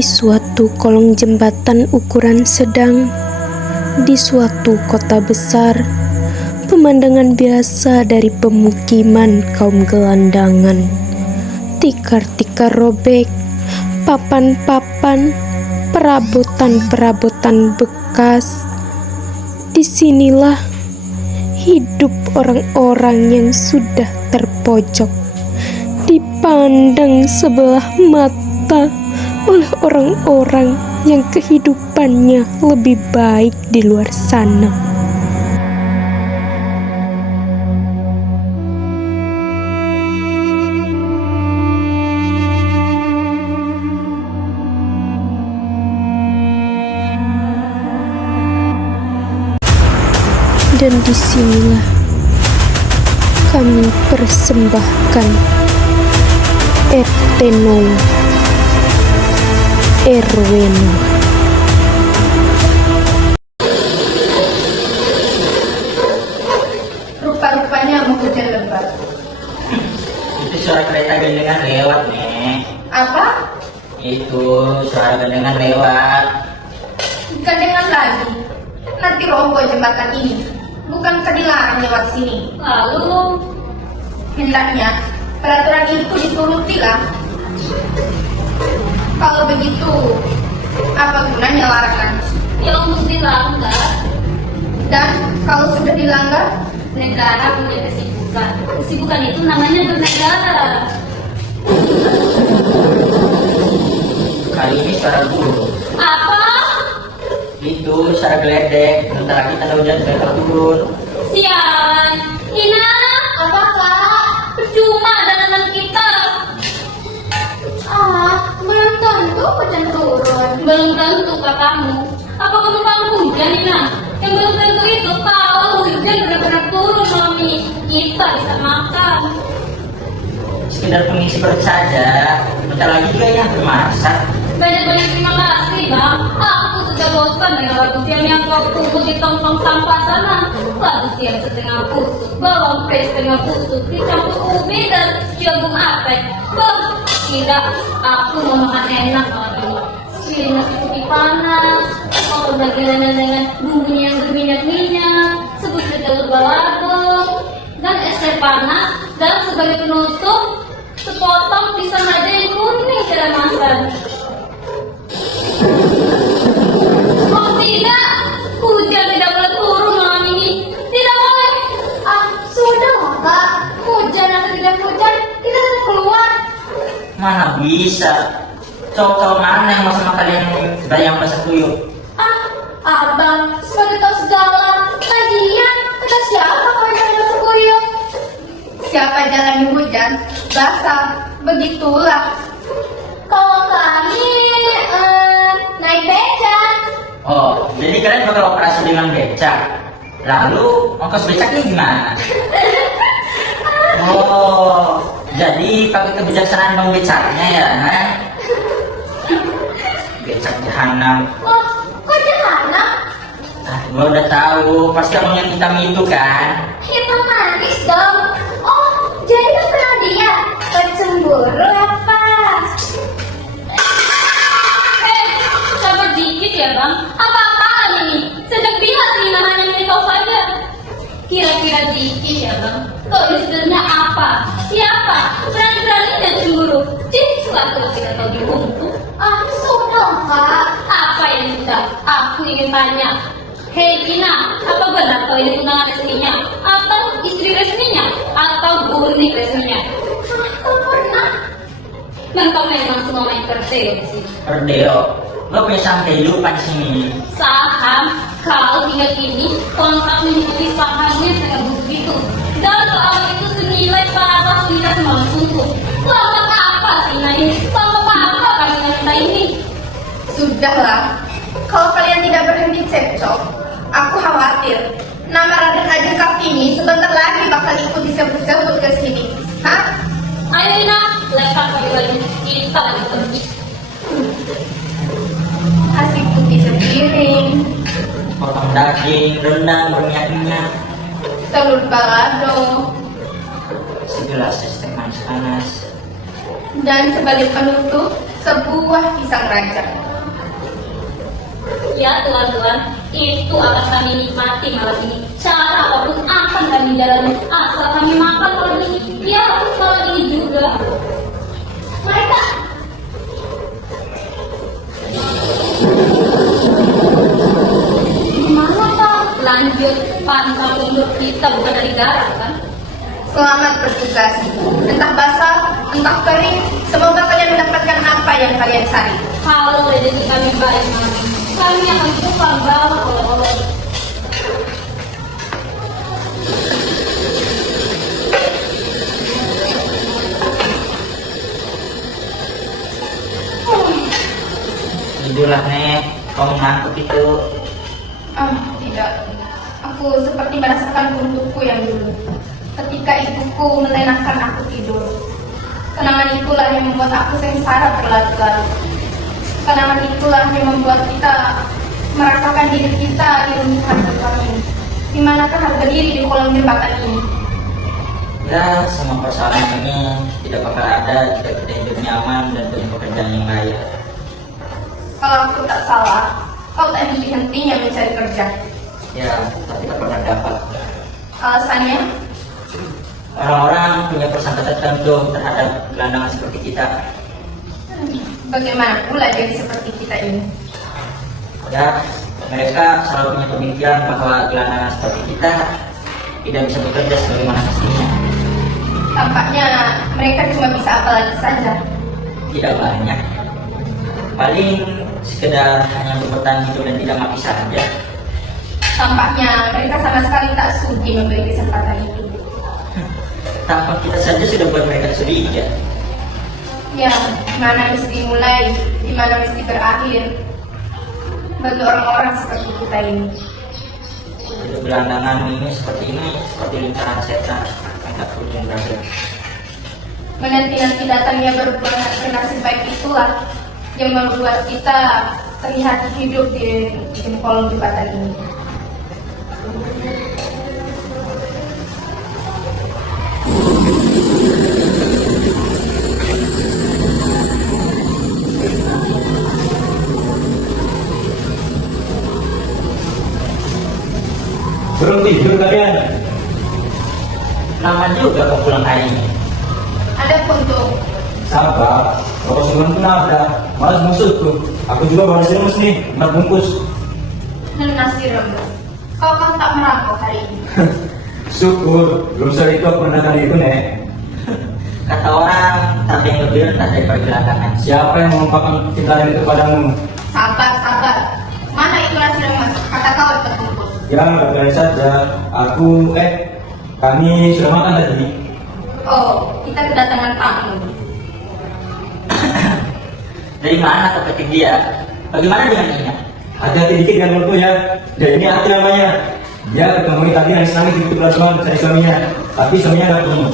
Di suatu kolong jembatan ukuran sedang, di suatu kota besar, pemandangan biasa dari pemukiman kaum gelandangan. Tikar-tikar robek, papan-papan, perabotan-perabotan bekas. Disinilah hidup orang-orang yang sudah terpojok, dipandang sebelah mata oleh orang-orang yang kehidupannya lebih baik di luar sana. Dan disinilah kami persembahkan RT 0 RW 0. Rupa-rupanya mau hujan lebat. Itu suara kereta gandengan lewat, Nek. Apa? Itu suara gandengan lewat. Gandengan lagi. Nanti roboh jembatan ini. Bukan dilarang lewat sini. Lalu hendaknya peraturan itu diturutilah. Kalau begitu, apa gunanya larangan? Ya untuk dilanggar. Dan kalau sudah dilanggar, Negara punya kesibukan. Kesibukan itu namanya bernegara. Kali ini suara burung. Apa? Itu suara geledek. Bentar lagi tanda hujan bakal turun. Sialan. Ina. apa Kak? Percuma dalaman kita. Belum tentu hujan turun. Belum tentu kakakmu. Apa kamu tahu hujan, Ina? Yang belum tentu itu kalau hujan benar-benar turun malam ini. Kita bisa makan. Sekedar pengisi perut saja. Bentar lagi juga yang bermasak. Banyak-banyak terima kasih, Bang. Aku sudah bosan dengan lagu siang yang kau tunggu di tong-tong sampah sana. Lagu siang setengah kusut, bawang pes setengah kusut, dicampur ubi dan jagung apek. Bang, tidak, aku mau makan enak malam ini. Piring nasi putih panas, kalau bagian dengan bumbunya yang berminyak-minyak, sebutir telur balado, dan es teh panas, dan sebagai penutup, sepotong pisang raja yang kuning cara masak. Oh tidak, hujan tidak boleh turun malam ini. Tidak boleh. Sudah Kak. Hujan atau tidak hujan, kita tetap keluar. Mana bisa? Cowok-cowok mana yang masa kalian bayang bahasa tuyul? Abang, sebagai tahu segala. Lagian, kata siapa kalau jalan basah kuyup? Siapa jalan di hujan, basah. Begitulah. Kalau kami naik becak. Oh, jadi kalian bakal operasi dengan becak. Lalu ongkos becaknya gimana? Oh, jadi pakai kebijaksanaan bang becaknya ya, nah? Becak jahanam. Oh, kok jahanam? Gua udah tahu, pasti abang yang hitam itu kan? Hitam manis dong. Oh, jadi kan pernah dia pencemburu apa? Sabar dikit ya bang. Apa-apaan ini? Sejak bila sih hanya milik kau saja? Kira-kira dikit ya bang. Kau ini sebenarnya apa? Siapa? Berani-beraninya cemburu. Selalu tidak tahu diuntung. Sudah Kak. Apa yang sudah? Aku ingin tanya. Hei Ina, apa benar kau ini tunangan resminya? Atau istri resminya? Atau burnik resminya? Kau pernah? Dan kau memang semua main perdeo di sini. Perdeo, lo punya saham kehidupan di sini. Saham, kau hingga kini kontrak mengikuti sahamnya sangat begitu. Dan soal itu senilai 400 miliar semalam suntuk. Kelompok apa sih ini? Kelompok apa kami wanita ini? Sudahlah. Kalau kalian tidak berhenti cekcok, aku khawatir nama Raden Ajeng Kartini sebentar lagi bakal ikut disebut-sebut ke sini. Hah? Ayo Ina, lepas bagi-bagi kita lagi pergi. Kasih putih sepiring, Potong daging, rendang, berminyak-minyak. telur balado, Segelas es teh manis panas. dan sebagai penutup sebuah pisang raja. Ya tuan-tuan, itu akan kami nikmati malam ini. Cara apapun akan kami jalani asal kami makan malam ini. Ya, malam ini juga. Mereka gimana Pak? Lanjut pantang mundur kita bukan dari garam kan? Selamat bertugas. Entah basah, entah kering, semoga kalian mendapatkan apa yang kalian cari. Kalau rezeki kami baik malam ini, kami akan tukar bawa oleh-oleh. Tidurlah Nek, kamu ngantuk itu. Tidak. Aku seperti merasakan untukku yang dulu. Ketika ibuku menenangkan aku tidur. Kenangan itulah yang membuat aku sengsara berlarut-larut. Kenangan itulah yang membuat kita merasakan diri kita di runtuhan gerbang ini. Di manakah harga diri di kolong jembatan ini? Ya, semua persoalan ini tidak bakal ada jika kita hidup nyaman dan punya pekerjaan yang layak. Kalau aku tak salah, kau tak henti-hentinya mencari kerja. Ya, tapi tak pernah dapat. Alasannya? Orang-orang punya prasangka tertentu terhadap gelandangan seperti kita. Bagaimana pula jadi seperti kita ini? Ya, mereka selalu punya pemikiran bahwa gelandangan seperti kita tidak bisa bekerja sebagaimana mestinya. Tampaknya mereka cuma bisa apa lagi saja. Tidak banyak. Paling sekedar hanya bertahan hidup dan tidak mati saja. Tampaknya mereka sama sekali tak sudi memberi kesempatan itu. Tampak kita saja sudah buat mereka curiga. Ya, mana mesti mulai, di mana mesti berakhir. Bagi orang-orang seperti kita ini. Hidup gelandangan ini seperti lingkaran setan yang tak kunjung berakhir. Menanti-nanti datangnya bernasib baik itulah yang membuat kita terlihat hidup di kolong jembatan ini. Belum tidur kalian? Lama juga kau pulang hari ini. Ada puntung. Sabar, kalau sebelum pun ada. Malas musuh tuh. Aku juga baru remes nih, 4 bungkus. Nasi remes. Kau kan tak merampok hari ini. Syukur, belum sekali itu aku pernah kali itu, Nek. Kata orang, tak ada yang lebih rendah daripada gelandangan. Siapa yang mengumpulkan kecintaan itu padamu? Sabar, sabar. Mana itu nasi remes? Kata kau terbungkus. Ya, kali saja. Kami sudah makan tadi. Oh, kita kedatangan tamu. Dari mana kau petik dia? Bagaimana dengan ini? Hati-hati dikit dengan mulutmu ya. Dan ini hati namanya. Dia ketemu tadi yang senang di pelajaran mencari suaminya. Tapi suaminya nggak ketemu.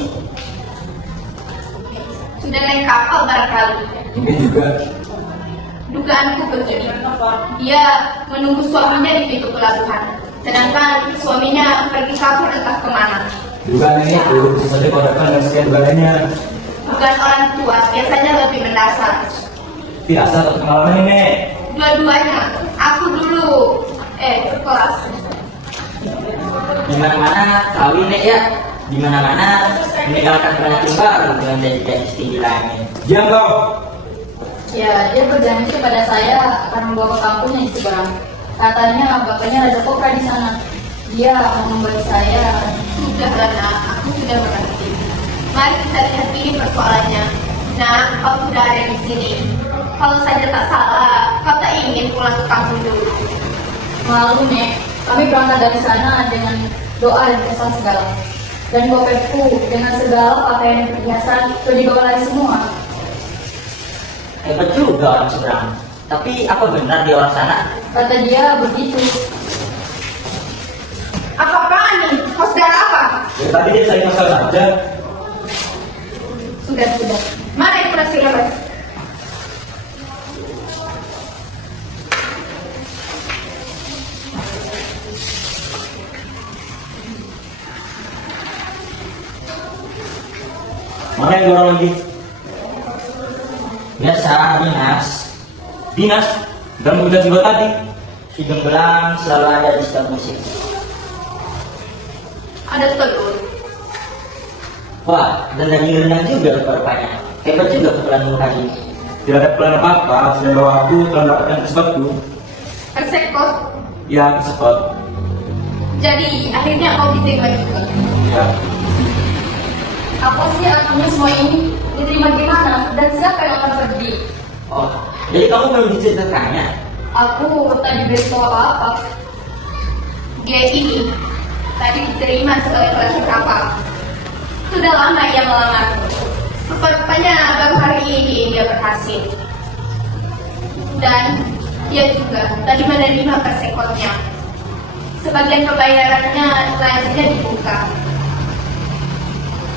Sudah naik kapal barangkali. Mungkin juga. Dugaanku begini. Dia menunggu suaminya di pintu pelabuhan. Sedangkan suaminya pergi kabur entah kemana. Dugaan ini itu bisa saja kau dapatkan dan sekian dugaannya. Dugaan orang tua biasanya lebih mendasar. Tidak satu pengalaman ini. Dua-duanya. Aku dulu kelas. Di mana-mana kawin Nek ya. Di mana-mana meninggalkan pengantin baru dengan janji setinggi langit. Diam kau. Ya, dia berjanji kepada saya akan membawa ke kampungnya di seberang. Katanya bapaknya Raja Kopra di sana. Dia akan memberi saya. Sudah Rana, aku sudah mengerti. Mari kita lihat ini persoalannya. Nah, kau sudah ada di sini. Kalau saja tak salah, kau tak ingin pulang ke kampung dulu. Malu, Nek. Kami berangkat dari sana dengan doa dan pesan segala. Dan Gopekku dengan segala pakaian dan perhiasan sudah dibawa lari semua. Hebat juga orang seberang. Tapi apa benar dia orang sana? Kata dia begitu. Apa-apaan nih? Kau sedang apa? Ya, tadi dia saya masalah saja. Sudah. Mana itu nasi remes? Mana yang dua orang lagi? Biasa, dinas. Dinas? Dalam hujan juga tadi. Hidung belang selalu ada di setiap musim. Ada telur. Wah, dan daging rendang juga rupanya. Hebat juga kebetulan hari ini. Tidak ada pelan apa-apa, selain bahwa aku telah mendapatkan sesuatu. Persekot. Ya, sepot. Jadi akhirnya kau diterima juga. Ya. Apa sih artinya semua ini? Diterima gimana? Dan siapa yang akan pergi? Oh, jadi kamu belum diceritakannya? Aku tadi beritahu apa-apa. Dia ini tadi diterima sebagai pelajar kapal. Sudah lama ia melamar. Rupanya baru hari ini dia berhasil. Dan dia juga tadi menerima persekotnya. Sebagian pembayarannya selanjutnya dibuka.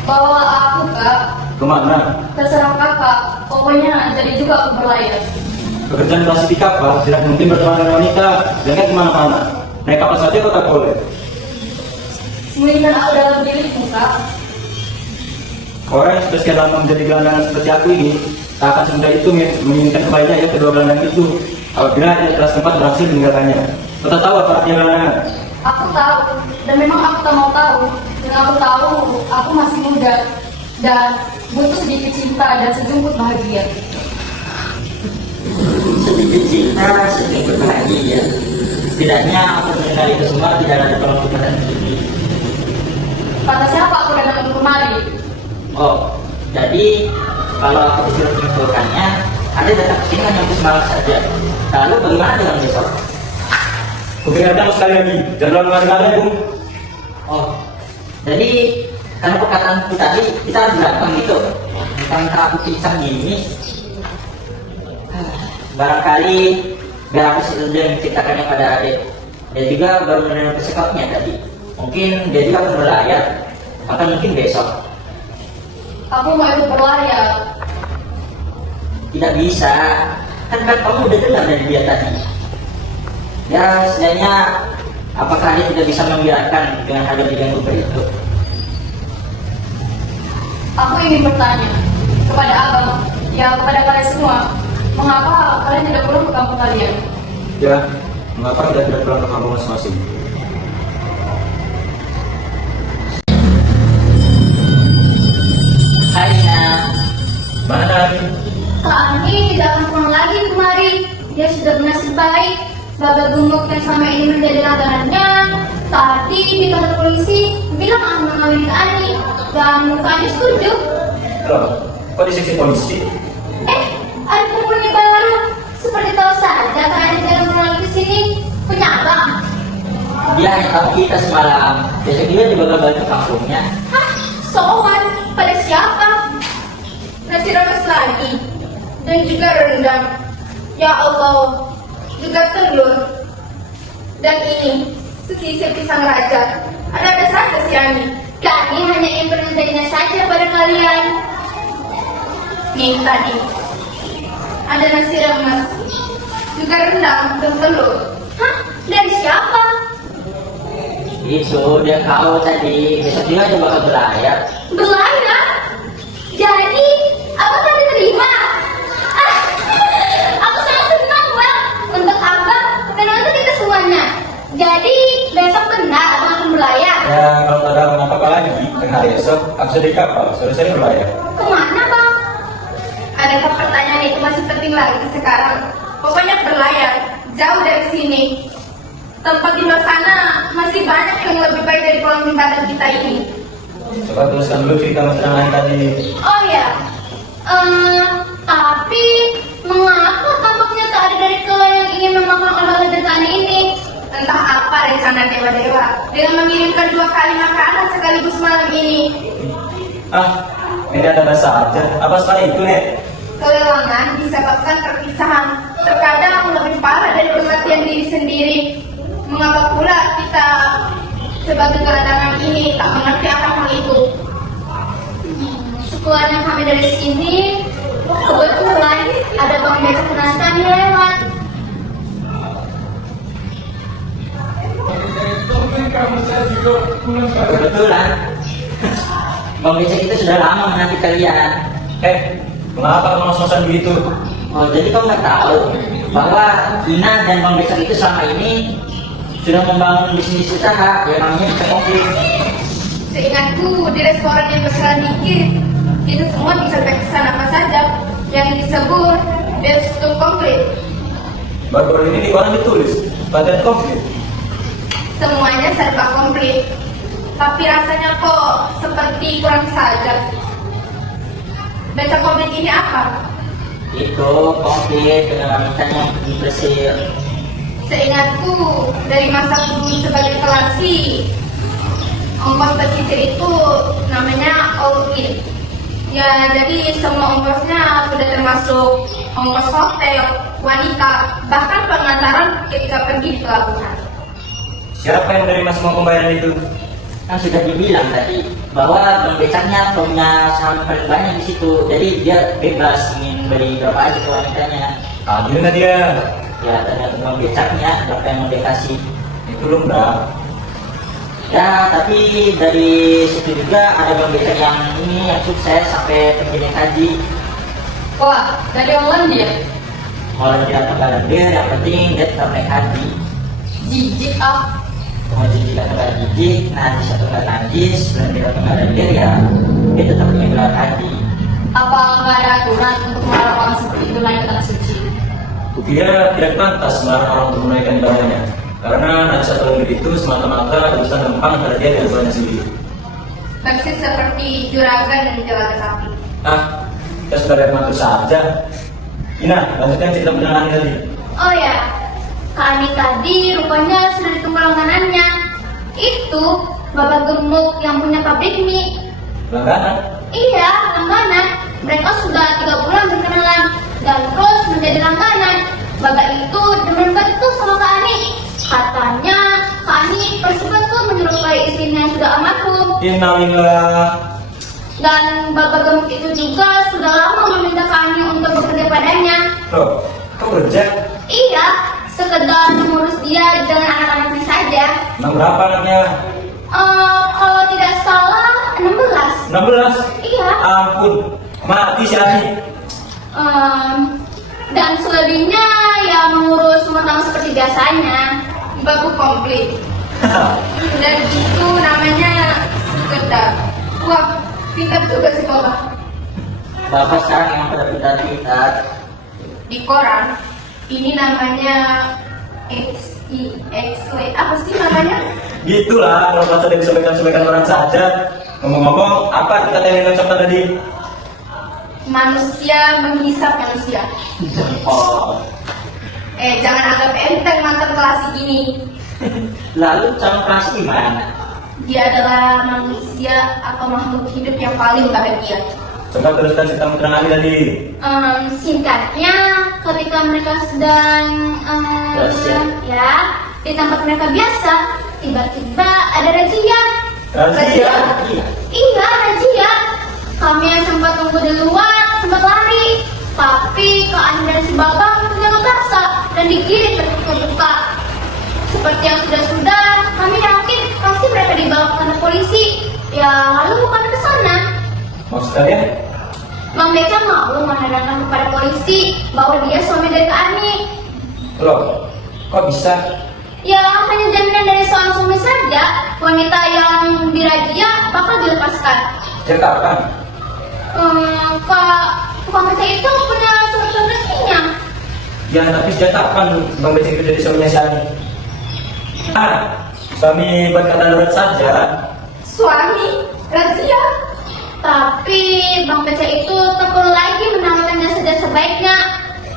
Bawa aku, Kak. Kemana? Terserah kakak. Pokoknya jadi juga aku berlayar. Pekerjaan klasik di kapal tidak mungkin berteman dengan wanita. Jangan kemana-mana. Naik kapal saja kau tak boleh. Sembunyikan aku dalam dirimu, Kak. Orang yang sudah sekian lama menjadi gelandangan seperti aku ini tak akan semudah itu menginginkan kembalinya ya kedua gelandang itu apabila dia telah sempat berhasil meninggalkannya. Kau tak tahu apa artinya gelandangan? Aku tahu, dan memang aku tak mau tahu. Dan aku tahu, aku masih muda dan butuh sedikit cinta dan sejumput bahagia. Sedikit cinta, sedikit bahagia. Setidaknya aku mendengar itu semua tidak ada perempuan dan ini. Kata siapa aku datang untuk kemari? Oh, jadi kalau aku disuruh menyimpulkannya, ada datang kesini hanya untuk semalam saja. Lalu bagaimana dengan besok? Kupingatkan sekali lagi, jangan mengada-ngada Bu. Oh, jadi karena perkataanku tadi kita harus gampang gitu. Tentang aku pincang gini, barangkali biar aku sudah menceritakannya pada adik. Dia juga baru menerima persekotnya tadi. Mungkin dia juga akan berlayar, atau mungkin besok. Aku mau ikut berlayar. Tidak bisa, kan kamu udah dengar dari dia tadi. Ya, setidaknya apakah dia tidak bisa membiarkan dengan harga diganggu begitu? Aku ingin bertanya kepada abang, ya kepada kalian semua, mengapa kalian tidak pulang ke kampung kalian? Ya, mengapa kita tidak pulang ke kampung masing-masing? Hai Nak, Mana? Kami tidak akan pulang lagi kemari. Dia sudah bernasib baik. Bapak Gumuk yang selama ini menjadi langganannya tadi di kantor polisi bilang akan mengawini Ani dan mukanya setuju. Loh, kok di seksi polisi? Ada penghuni baru. Seperti tahu saja kan Ani jalan pulang ke sini punya abang. dia hanya tahu kita semalam. Besok dia juga bakal balik ke kampungnya. Hah? Sowan? Pada siapa? Nasi rames lagi dan juga rendang. Ya Allah, juga telur. Dan ini sisir pisang raja. Ada saja si Ani. Kami hanya ingin bernadanya saja pada kalian. Nih tadi ada nasi rames, juga rendang dan telur. Hah? Dari siapa? Itu dia kau tadi. Besok dia juga bakal berlayar. Berlayar? Jadi, apa tadi terima? Aku sangat senang, Bang, untuk abang dan untuk kita semuanya. Jadi, besok benar abang akan berlayar. Ya, kalau tak ada apa-apa lagi, dengan hari esok, aku sudah di kapal, sore-sore berlayar. Kemana, Bang? Adakah pertanyaan itu masih penting lagi sekarang? Pokoknya berlayar, jauh dari sini. Tempat di luar sana masih banyak yang lebih baik dari kolong jembatan kita ini. Coba teruskan dulu cerita Mas lain tadi. Oh ya, tapi mengapa tampaknya tak ada dari kalian yang ingin memakan oleh-oleh dari ini? Entah apa rencana dewa-dewa dengan mengirimkan 2 kali makanan sekaligus malam ini. Ini ada saja. Apa sekali itu, Nek? Kelelangan disebabkan perpisahan. Terkadang lebih parah dari kematian diri sendiri. Mengapa pula kita sebagai gelandangan ini tak mengerti akan hal itu? Setelahnya kami dari sini, kebetulan ada bang becak penantang yang lewat. Kebetulan Bang Becek itu sudah lama menanti kalian. Mengapa kamu ngos-ngosan begitu? Oh, jadi kau nggak tahu bahwa Ina dan Bang Becak itu selama ini sudah membangun bisnis usaha yang namanya bisa komplit. Seingatku di restoran yang besar dikit, itu semua bisa pesan apa saja yang disebut resto komplit. Baru-baru ini di koran ditulis paten komplit. Semuanya serba komplit, tapi rasanya kok seperti kurang saja. Becak komplit ini apa? Itu komplit dengan misalnya bersih. Seingatku dari masaku sebagai kelasi, ongkos pesisir itu namanya all-in. Ya, jadi semua ongkosnya sudah termasuk ongkos hotel, wanita, bahkan pengantaran ketika pergi ke pelabuhan. Siapa yang menerima semua pembayaran itu? Kan sudah dibilang tadi bahwa Bang Becaknya punya saham paling banyak di situ, jadi dia bebas ingin beli berapa aja ke wanitanya. Gimana dia? Ya, tergantung Bang Becaknya berapa yang mau dia kasih. Itu lumrah. Ya, tapi dari situ juga ada Bang Becak yang ini yang sukses sampai terjadi haji. Wah, dari online dia. Kalau dia tanggal dia, yang penting dia tetap naik haji. Jijik ah. Mau jijik atau nggak jijik, nanti satu nggak najis, sebelum dia tanggal dia ya dia tetap punya gelar haji. Apa nggak ada aturan untuk melarang orang seperti itu naik ke tanah suci? Dia tidak pantas melarang orang untuk menaikkan ibadahnya. Karena najis atau lebih itu semata-mata urusan gampang antara dia dan tuannya sendiri. Persis seperti juragan dan jalaga sapi. Kita sudah lihat mantu saja. Ina, lanjutkan cerita penanganan tadi. Oh ya, Kak Ani tadi rupanya sudah ditunggu langganannya. Itu bapak gemuk yang punya pabrik mie. Langganan? Iya, langganan. Mereka sudah 3 bulan berkenalan dan terus menjadi langganan. Bapak itu demen betul sama Kak Ani. Katanya Kak Ani persis betul menyerupai istrinya yang sudah almarhum. Innalillah. Dan bapak gemuk itu juga sudah lama meminta Kak Ani untuk bekerja padanya. Loh, kau kerja? Iya, sekedar mengurus dia dengan anak-anaknya saja. Berapa anaknya? Kalau tidak salah 16. 16? Iya. Ampun, mati si Ani. Dan selebihnya ya mengurus rumah tangga seperti biasanya. Babu komplit. Dan itu namanya sekedar. Wah, pintar juga sih Bapak. Bapak sekarang yang pada pintar-pintar. Di koran, ini namanya XIXW. Apa sih namanya? Gitulah, kalau masa dia disampaikan orang saja. Ngomong-ngomong, apa kata yang diucapkan tadi? Manusia menghisap manusia. Oh, Jangan anggap enteng mantan kelas ini. lalu calon kelas gimana? Dia adalah manusia atau makhluk hidup yang paling bahagia. Coba teruskan cerita penanganan tadi. Singkatnya, ketika mereka sedang ya di tempat mereka biasa, tiba-tiba ada razia. Razia? Iya, razia. Kami yang sempat tunggu di luar, sempat lari. Tapi Kak Ani dan si Babang menjaga rasa dan digiring ke buka. Seperti yang sudah-sudah, kami yakin pasti mereka dibawa ke kantor polisi. Ya, lalu kami ke sana. Maksud kalian? Bang Becak mau menanyakan kepada polisi bahwa dia suami dari Kak Ani. Loh, kok bisa? Ya, hanya jaminan dari seorang suami saja, wanita yang dirazia bakal dilepaskan. Cerita apa? Bang Becak itu punya surat resminya. Ya, tapi sejak kapan Bang Becak itu jadi suaminya si Ani? Suami buat kata darurat saja. Suami razia. Tapi Bang Becak itu tak perlu lagi menanggalkan jasa-jasa baiknya.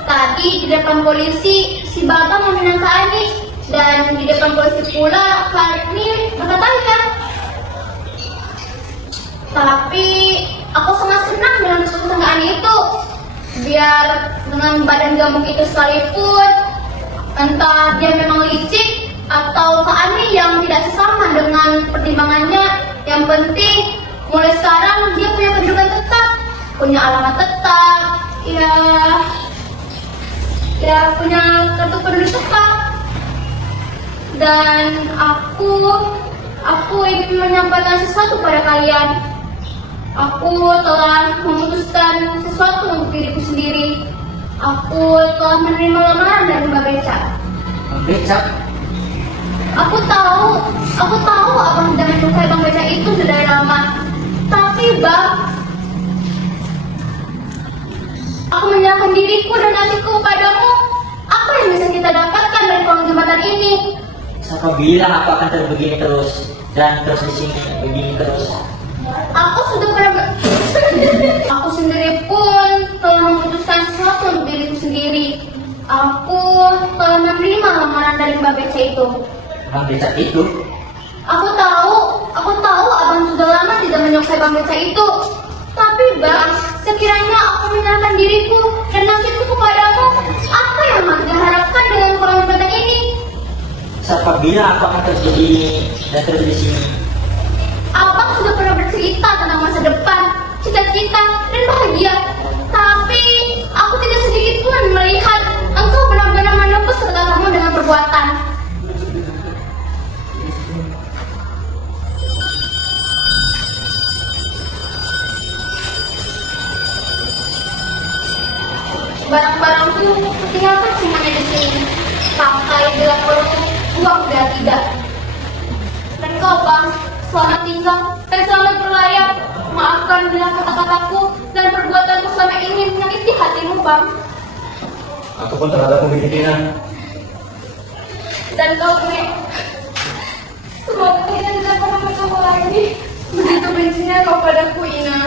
Tadi di depan polisi si Babang meminang Kak Ani. Dan di depan polisi pula Kak Ani berkatanya. Tapi aku sangat senang dengan keputusan Kak Ani itu. Biar dengan badan gemuk itu sekalipun, entah dia memang licik atau Kak Ani yang tidak sesama dengan pertimbangannya, yang penting mulai sekarang dia punya kedudukan tetap, punya alamat tetap, ya punya kartu penduduk tetap. Dan aku ingin menyampaikan sesuatu pada kalian. Aku telah memutuskan sesuatu untuk diriku sendiri. Aku telah menerima lamaran dari Mbak Beca. Becak? Aku tahu abang tidak menyukai Bang Beca itu sudah lama. Tapi Bang, aku menyerahkan diriku dan hatiku padamu. Apa yang bisa kita dapatkan dari kolong jembatan ini? Siapa bilang aku akan terus begini terus dan terus di sini begini terus? Aku sudah pernah aku sendiri pun telah memutuskan sesuatu untuk diriku sendiri. Aku telah menerima lamaran dari Mbak Beca itu. Bang Becak itu? Aku tahu abang sudah lama tidak menyukai Bang Beca itu. Tapi Bang, sekiranya aku menyerahkan diriku dan nasibku kepadamu, apa yang Bang diharapkan dengan kolong jembatan ini? Siapa bilang aku akan terus begini dan terus di sini? Abang sudah pernah bercerita tentang masa depan, cita-cita, dan bahagia. Tapi aku tidak sedikit pun melihat engkau benar-benar menembus kata-katamu dengan perbuatan. Barang-barangku tinggalkan semuanya di sini. Pakai bila perlu, uang sudah tidak. Dan kau Bang, selamat tinggal dan selamat berlayar. Maafkan bila kata-kataku dan perbuatanku selama ini menyakiti hatimu Bang. Aku pun terhadap Ina. Dan kau Nek, semoga kita tidak pernah bertemu lagi. Begitu bencinya kau padaku Ina.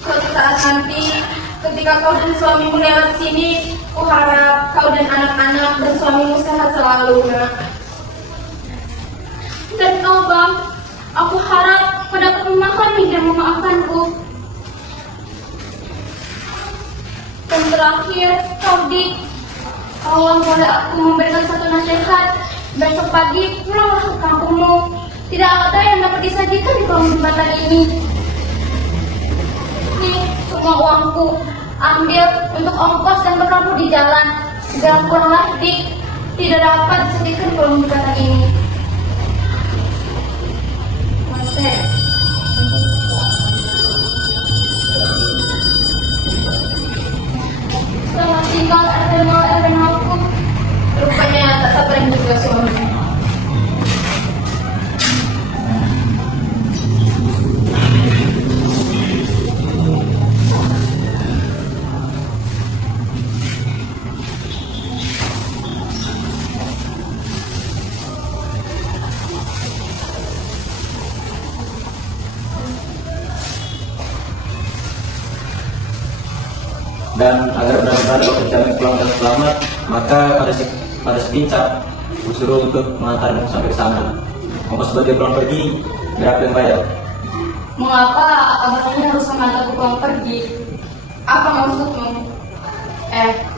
Suatu saat nanti ketika kau dan suamimu lewat sini, ku harap kau dan anak-anak dan suamimu sehat selalu, Nak. Dan kau Bang, aku harap kau dapat memahami dan memaafkanku. Dan terakhir, kau Dik, tolong boleh aku memberikan satu nasihat. Besok pagi pulanglah ke kampungmu. Tidak ada yang dapat disajikan di kolong jembatan ini. Nih, semua uangku. Ambil untuk ongkos dan berlaku di jalan. Jangan kuranglah Dik. Tidak dapat disediakan di kolong jembatan ini. Selamat tinggal Erwinku. Rupanya tak sabar juga suaminya. Dan agar benar-benar perjalanan pulang dan selamat, maka pada sepincak suruh untuk mengantarmu sampai ke sana. Ongkos sebagai pulang pergi berapa yang bayar? Mengapa abang ini harus mengantarku pulang pergi? Apa maksudmu?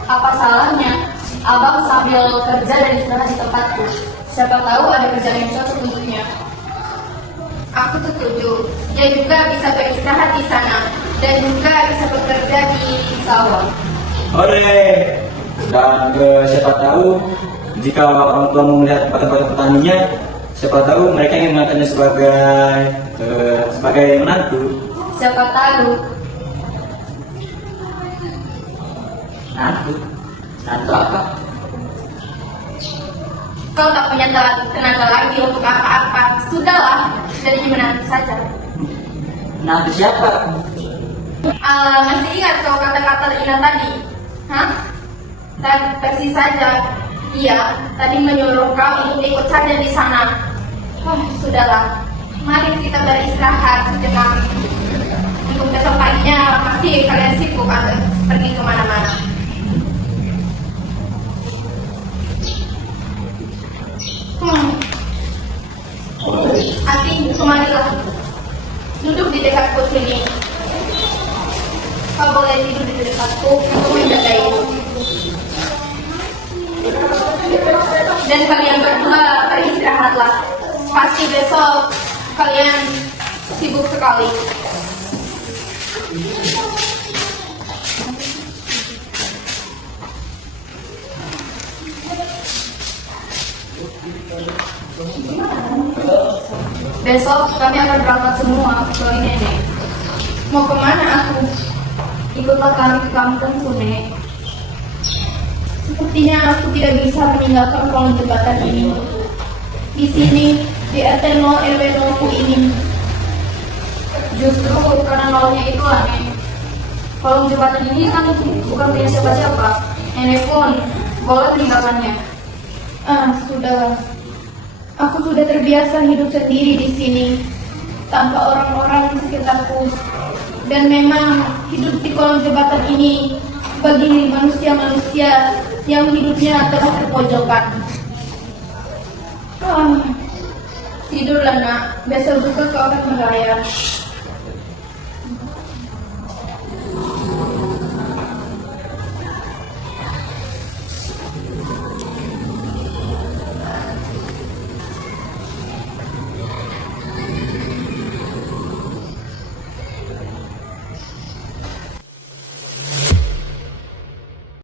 Apa salahnya abang sambil kerja dan istirahat di tempatku? Siapa tahu ada kerjaan yang cocok untuknya. Aku setuju. Dia juga bisa beristirahat di sana dan juga bisa bekerja di sawah. Oleh! Dan siapa tahu jika orang tua melihat tempat-tempat petaninya, siapa tahu mereka ingin mengangkatnya sebagai menantu. Siapa tahu? Nanti apa? Kau tak punya tenaga lagi untuk apa-apa. Sudahlah, jadi menantu saja. Nanti siapa? Masih ingat kau kata-kata Ina tadi? Hah? Dan persis saja. Iya, tadi menyuruh kau untuk ikut saja di sana. Sudahlah. Mari kita beristirahat sejenak. Untuk besok paginya pasti kalian sibuk atau pergi kemana-mana. Hati, kemarilah. Duduk di dekatku sini. Kau boleh tidur di dekatku untuk menjagaimu. Dan kalian berdua beristirahatlah. Pasti besok kalian sibuk sekali. Besok kami akan berangkat semua ke nenek. Mau kemana aku? Ikutlah kami ke kampungku, Nek. Sepertinya aku tidak bisa meninggalkan kolong jembatan ini. Di sini, di RT 0 RW 0 ini. Justru karena nolnya itulah, Nek. Kolong jembatan ini kan bukan punya siapa-siapa. Nenek pun boleh meninggalkannya. Sudahlah. Aku sudah terbiasa hidup sendiri di sini, tanpa orang-orang di sekitarku. Dan memang hidup di kolong jembatan ini bagi manusia-manusia yang hidupnya telah terpojokan. Tidurlah nak, besok juga kau akan merayap.